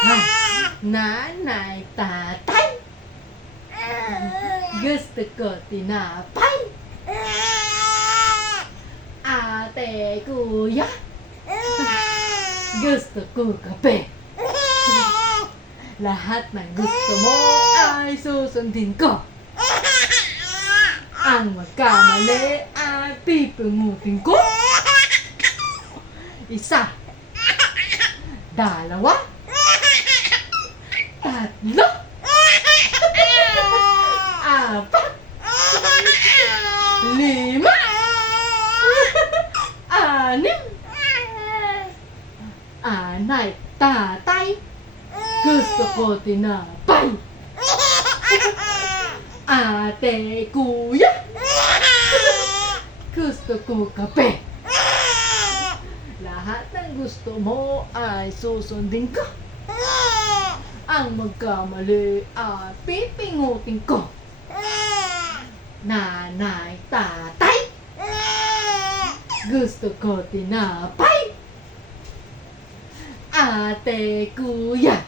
Ah, nanay, tatay. Gusto ko tinapay. Ate, kuya. Gusto ko kape. Lahat ng gusto mo ay susundin ko. Ang magkamali ay pipungutin ko. Isa, dalawa, tatlo, apat, lima, anim, anay, tatay. Gusto ko tinapay. Ate, kuya. Gusto ko kape. Lahat ng gusto mo ay susundin ko. Ang magkamali ay pipingutin ko. Nanay, tatay. Gusto ko tinapay. Ate, kuya.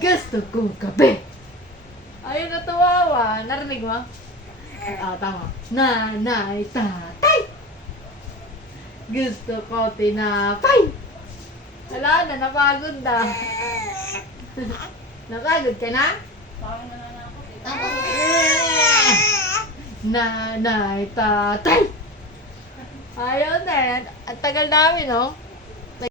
Gusto ko kape. Ayun, natuwawa. Narinig mo? Tama. Nanay, tatay. Gusto ko tinapay. Wala na, napagod na. Napagod ka na? Parang nananakot eh. Nanay, tatay. Ayun na. Ang tagal namin, no?